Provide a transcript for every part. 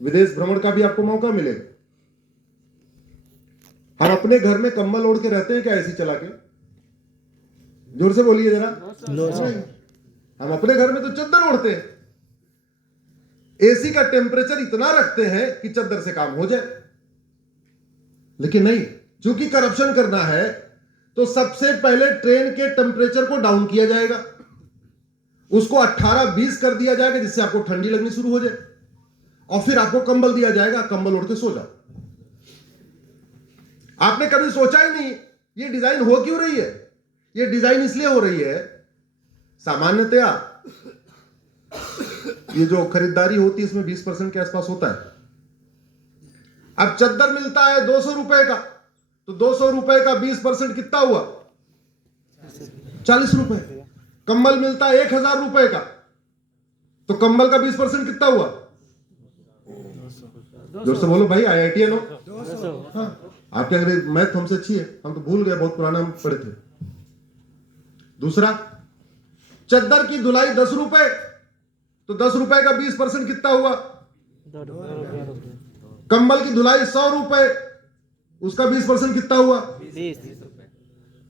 विदेश भ्रमण का भी आपको मौका मिलेगा। हम अपने घर में कंबल ओढ़ के रहते हैं क्या ऐसी चला के? जोर से बोलिए जरा। नहीं, हम अपने घर में तो चद्दर ओढ़ते हैं, एसी का टेम्परेचर इतना रखते हैं कि चद्दर से काम हो जाए। लेकिन नहीं, चूंकि करप्शन करना है तो सबसे पहले ट्रेन के टेम्परेचर को डाउन किया जाएगा, उसको 18-20 कर दिया जाएगा जिससे आपको ठंडी लगनी शुरू हो जाए, और फिर आपको कंबल दिया जाएगा, कंबल ओढ़ के सो जाओ। आपने कभी सोचा ही नहीं ये डिजाइन हो क्यों रही है? ये डिजाइन इसलिए हो रही है, सामान्यतया ये जो खरीदारी होती है इसमें 20% के आसपास होता है। अब चद्दर मिलता है 200 रुपए का, तो 200 रुपए का 20% कितना हुआ? 40 रुपए। कंबल मिलता है 1000 रुपए का, तो कंबल का 20% कितना हुआ? जोर से बोलो भाई, IIT लो। हाँ, आपके अंग्रेजी मैथ हमसे अच्छी है, हम तो भूल गए, बहुत पुराना हम पढ़े थे। दूसरा, चद्दर की धुलाई 10 रुपए, तो 10 रुपए का 20% कितना हुआ? कंबल की धुलाई 100 रुपए, उसका 20% कितना हुआ? 20।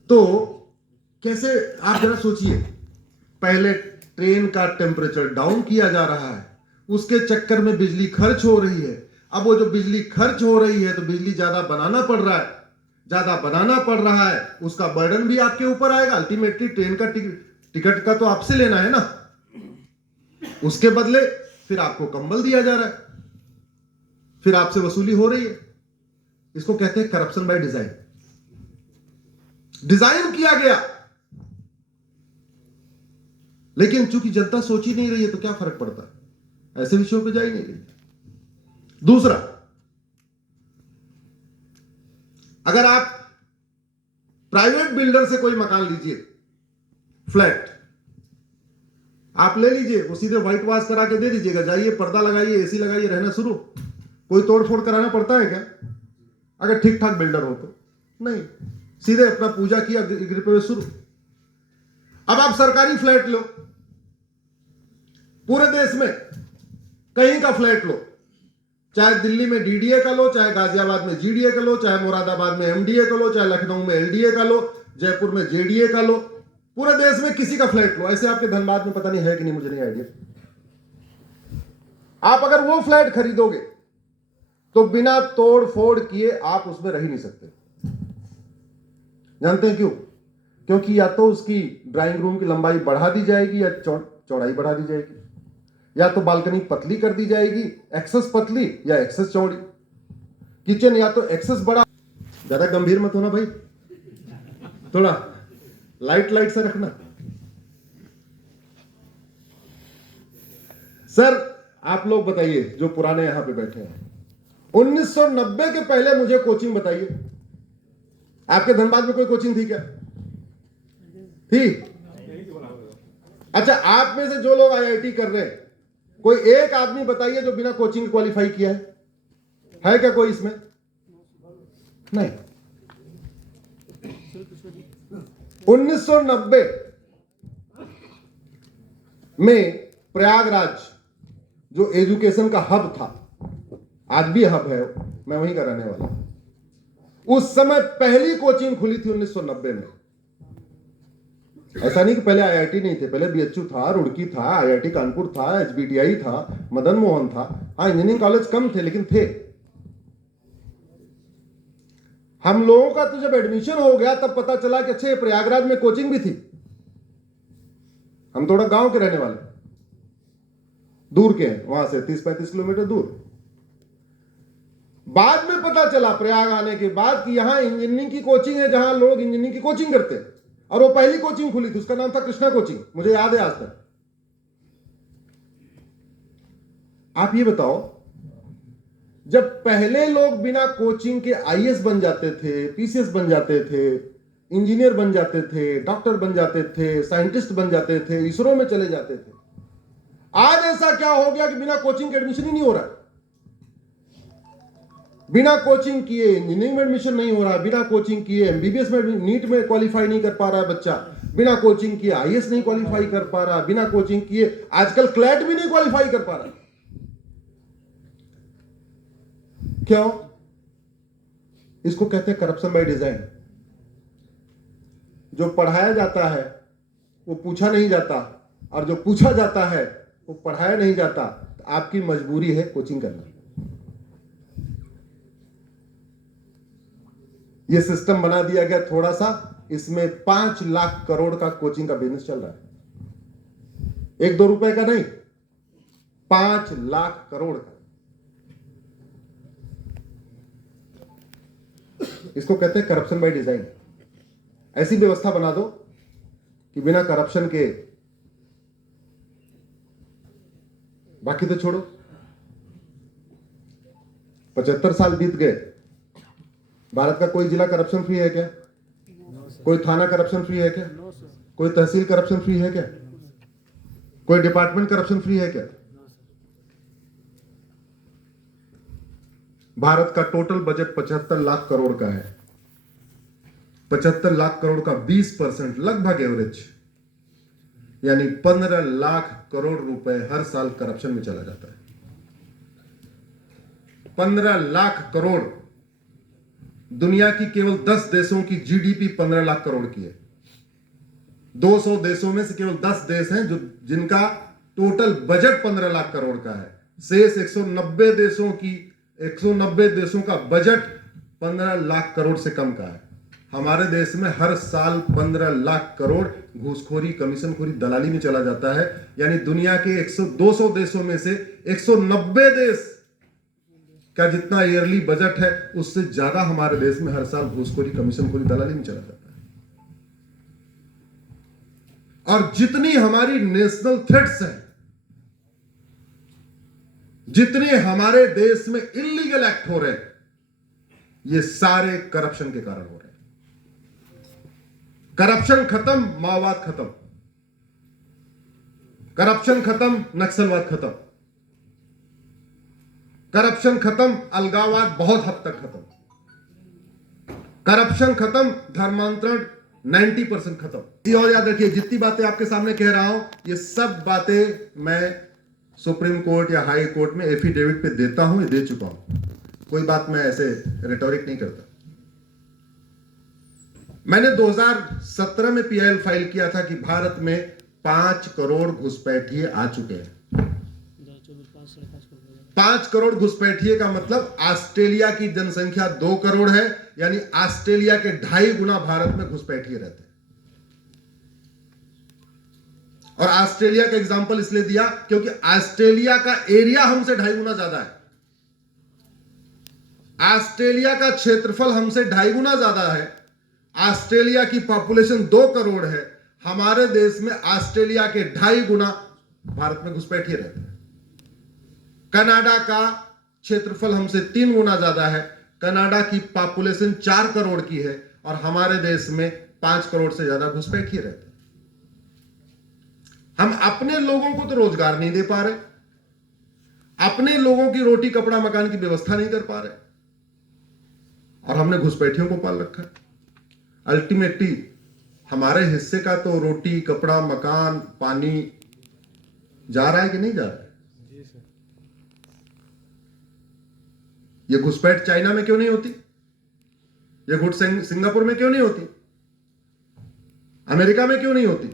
तो कैसे, आप जरा सोचिए, पहले ट्रेन का टेम्परेचर डाउन किया जा रहा है, उसके चक्कर में बिजली खर्च हो रही है। अब वो जो बिजली खर्च हो रही है तो बिजली ज्यादा बनाना पड़ रहा है, ज्यादा बनाना पड़ रहा है, उसका बर्डन भी आपके ऊपर आएगा। अल्टीमेटली ट्रेन का टिकट का तो आपसे लेना है ना, उसके बदले फिर आपको कंबल दिया जा रहा है, फिर आपसे वसूली हो रही है। इसको कहते हैं करप्शन बाय डिजाइन। डिजाइन किया गया, लेकिन चूंकि जनता सोच ही नहीं रही है तो क्या फर्क पड़ता है, ऐसे विषयों पे जा ही नहीं रही। दूसरा, अगर आप प्राइवेट बिल्डर से कोई मकान लीजिए, फ्लैट आप ले लीजिए, वो सीधे व्हाइट वॉश करा के दे दीजिएगा, जाइए पर्दा लगाइए, एसी लगाइए, रहना शुरू। कोई तोड़फोड़ कराना पड़ता है क्या? अगर ठीक ठाक बिल्डर हो तो नहीं, सीधे अपना पूजा किया, गृह प्रवेश शुरू। अब आप सरकारी फ्लैट लो, पूरे देश में कहीं का फ्लैट लो, चाहे दिल्ली में DDA का लो, चाहे गाजियाबाद में GDA का लो, चाहे मुरादाबाद में MDA का लो, चाहे लखनऊ में LDA का लो, जयपुर में JDA का लो, पूरे देश में किसी का फ्लैट लो। ऐसे आपके धनबाद में पता नहीं है कि नहीं, मुझे नहीं आइडिया। आप अगर वो फ्लैट खरीदोगे तो बिना तोड़ फोड़ किए आप उसमें रह ही नहीं सकते। जानते हैं क्यों? क्योंकि या तो उसकी ड्राइंग रूम की लंबाई बढ़ा दी जाएगी या चौड़ाई बढ़ा दी जाएगी, या तो बालकनी पतली कर दी जाएगी, एक्सेस पतली या एक्सेस चौड़ी। किचन या तो एक्सेस बड़ा। ज्यादा गंभीर मत होना भाई, थोड़ा लाइट से रखना। सर आप लोग बताइए जो पुराने यहां पे बैठे हैं, 1990 के पहले मुझे कोचिंग बताइए, आपके धनबाद में कोई कोचिंग थी क्या? थी? अच्छा, आप में से जो लोग IIT कर रहे हैं, कोई एक आदमी बताइए जो बिना कोचिंग क्वालिफाई किया है क्या कोई इसमें? नहीं। 1990 में प्रयागराज जो एजुकेशन का हब था, आज भी हब है, मैं वहीं का रहने वाला, उस समय पहली कोचिंग खुली थी 1990 में। ऐसा नहीं कि पहले IIT नहीं थे, पहले BHU था, रुड़की था, IIT कानपुर था, HBTI था, मदन मोहन था। हाँ, इंजीनियरिंग कॉलेज कम थे लेकिन थे। हम लोगों का तो जब एडमिशन हो गया तब पता चला कि अच्छे प्रयागराज में कोचिंग भी थी। हम थोड़ा गांव के रहने वाले, दूर के हैं, वहां से 30-35 किलोमीटर दूर। बाद में पता चला प्रयाग आने के बाद कि यहां इंजीनियरिंग की कोचिंग है, जहां लोग इंजीनियरिंग की कोचिंग करते हैं, और वो पहली कोचिंग खुली थी, उसका नाम था कृष्णा कोचिंग, मुझे याद है आज तक। आप ये बताओ, जब पहले लोग बिना कोचिंग के IAS बन जाते थे, PCS बन जाते थे, इंजीनियर बन जाते थे, डॉक्टर बन जाते थे, साइंटिस्ट बन जाते थे, इसरो में चले जाते थे, आज ऐसा क्या हो गया कि बिना कोचिंग के एडमिशन ही नहीं हो रहा? बिना कोचिंग किए इंजीनियरिंग में एडमिशन नहीं हो रहा, बिना कोचिंग किए MBBS में, नीट में क्वालिफाई नहीं कर पा रहा है बच्चा, बिना कोचिंग किए IAS नहीं क्वालिफाई कर पा रहा, बिना कोचिंग किए आजकल क्लैट भी नहीं क्वालिफाई कर पा रहा। क्यों? इसको कहते हैं करप्शन बाय डिजाइन। जो पढ़ाया जाता है वो पूछा नहीं जाता, और जो पूछा जाता है वो पढ़ाया नहीं जाता। तो आपकी मजबूरी है कोचिंग करना। ये सिस्टम बना दिया गया थोड़ा सा, इसमें 5 लाख करोड़ का कोचिंग का बिजनेस चल रहा है। 1-2 रुपए का नहीं, 5 लाख करोड़ का। इसको कहते हैं करप्शन बाय डिजाइन। ऐसी व्यवस्था बना दो कि बिना करप्शन के, बाकी तो छोड़ो। 75 साल बीत गए, भारत का कोई जिला करप्शन फ्री है क्या? कोई थाना करप्शन फ्री है क्या? कोई तहसील करप्शन फ्री है क्या? कोई डिपार्टमेंट करप्शन फ्री है क्या? भारत का टोटल बजट 75 लाख करोड़ का है। 75 लाख करोड़ का 20% लगभग एवरेज, यानी 15 लाख करोड़ रुपए हर साल करप्शन में चला जाता है। 15 लाख करोड़। दुनिया की केवल 10 देशों की जीडीपी 15 लाख करोड़ की है। 200 देशों में से केवल 10 देश हैं जो जिनका टोटल बजट 15 लाख करोड़ का है। शेष 190 देशों का बजट 15 लाख करोड़ से कम का है। हमारे देश में हर साल 15 लाख करोड़ घूसखोरी, कमीशनखोरी, दलाली में चला जाता है। यानी दुनिया के 200 देशों में से 190 देश का जितना ईयरली बजट है, उससे ज्यादा हमारे देश में हर साल घूसखोरी, कमीशनखोरी, दलाली में चला जाता है। और जितनी हमारी नेशनल थ्रेट्स हैं, जितने हमारे देश में इल्लीगल एक्ट हो रहे हैं, ये सारे करप्शन के कारण हो रहे हैं। करप्शन खत्म, माओवाद खत्म। करप्शन खत्म, नक्सलवाद खत्म। करप्शन खत्म, अलगाववाद बहुत हद तक खत्म। करप्शन खत्म, धर्मांतरण 90% खत्म। ये और याद रखिए, जितनी बातें आपके सामने कह रहा हूं, ये सब बातें मैं सुप्रीम कोर्ट या हाई कोर्ट में एफिडेविट पे देता हूं, ये दे चुका हूं। कोई बात मैं ऐसे रेटोरिक नहीं करता। मैंने 2017 में पीआईएल फाइल किया था कि भारत में 5 करोड़ घुसपैठिए आ चुके हैं। 5 करोड़ घुसपैठिए का मतलब ऑस्ट्रेलिया की जनसंख्या 2 करोड़ है, यानी ऑस्ट्रेलिया के 2.5 गुना भारत में घुसपैठिए रहते हैं। और ऑस्ट्रेलिया का एग्जांपल इसलिए दिया क्योंकि ऑस्ट्रेलिया का एरिया हमसे 2.5 गुना ज्यादा है। ऑस्ट्रेलिया का क्षेत्रफल हमसे 2.5 गुना ज्यादा है। ऑस्ट्रेलिया की पॉपुलेशन 2 करोड़ है। हमारे देश में ऑस्ट्रेलिया के 2.5 गुना भारत में घुसपैठिए रहते हैं। कनाडा का क्षेत्रफल हमसे 3 गुना ज्यादा है। कनाडा की पॉपुलेशन 4 करोड़ की है और हमारे देश में 5 करोड़ से ज्यादा घुसपैठिए रहते हैं। हम अपने लोगों को तो रोजगार नहीं दे पा रहे, अपने लोगों की रोटी कपड़ा मकान की व्यवस्था नहीं कर पा रहे, और हमने घुसपैठियों को पाल रखा है। अल्टीमेटली हमारे हिस्से का तो रोटी कपड़ा मकान पानी जा रहा है कि नहीं जा रहा है? ये घुसपैठ चाइना में क्यों नहीं होती? ये घुट सिंगापुर में क्यों नहीं होती? अमेरिका में क्यों नहीं होती?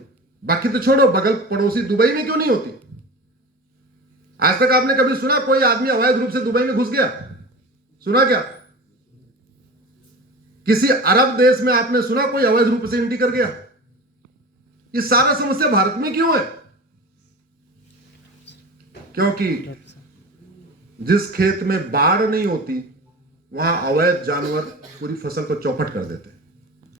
बाकी तो छोड़ो, बगल पड़ोसी दुबई में क्यों नहीं होती? आज तक आपने कभी सुना कोई आदमी अवैध रूप से दुबई में घुस गया? सुना क्या? किसी अरब देश में आपने सुना कोई अवैध रूप से एंट्री कर गया? ये सारा समस्या भारत में क्यों है? क्योंकि जिस खेत में बाढ़ नहीं होती, वहां अवैध जानवर पूरी फसल को चौपट कर देते हैं।